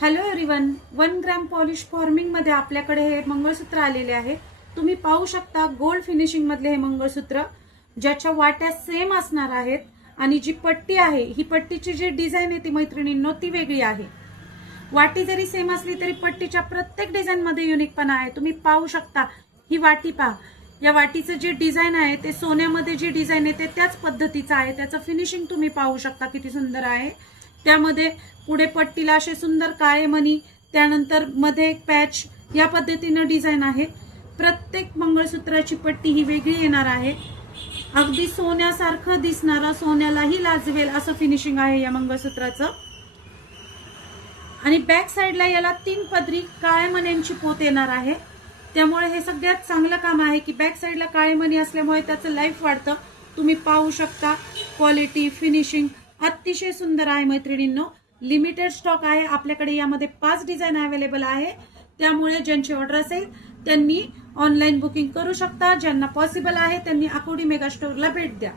Hello everyone, 1 gram polish forming मध्ये आपल्याकडे हे मंगळसूत्र आलेले आहे। तुम्ही पाहू शकता गोल्ड फिनिशिंग मधले हे मंगळसूत्र, ज्याच्या वाट्या सेम असणार आहेत आणि जी पट्टी आहे ही पट्टीची जी डिझाइन आहे ती मैत्रिणींनो ती वेगळी आहे। वाटी जरी सेम असली तरी पट्टीच्या प्रत्येक डिझाइन मध्ये युनिकपणा आहे। तुम्ही पाहू शकता ही वाटी पहा, या वाटीचं जे डिझाइन आहे ते सोन्यामध्ये जी डिझाइन आहे ते त्याच पद्धतीचं आहे। त्याचं फिनिशिंग तुम्ही पाहू शकता किती सुंदर आहे। त्यामध्ये पुढे पट्टीला असे सुंदर काळे मणी, त्यानंतर मध्ये एक पॅच, या पद्धतीने डिझाइन आहे। प्रत्येक मंगळसूत्राची पट्टी ही वेगळी येणार आहे। अगदी सोन्यासारखं दिसणारं, सोन्यालाही लाजवेल असं फिनिशिंग आहे या मंगळसूत्राचं। आणि बॅक साइडला याला 3 पदरी काळ्या मण्यांची पोत येणार आहे। त्यामुळे हे सगळ्यात चांगलं काम आहे की बॅक साइडला काळे मणी असल्यामुळे त्याचं लाईफ वाढतं। तुम्ही पाहू शकता क्वालिटी, फिनिशिंग अतिशय सुंदर आहे मैत्रिणींनो। लिमिटेड स्टॉक आहे आपल्याकडे, यामध्ये 5 डिझाइन अवेलेबल आहे। त्यामुळे ज्यांची ऑर्डर असेल त्यांनी ऑनलाईन बुकिंग करू शकता। ज्यांना पॉसिबल आहे त्यांनी आकुर्डी मेगा स्टोअरला भेट द्या।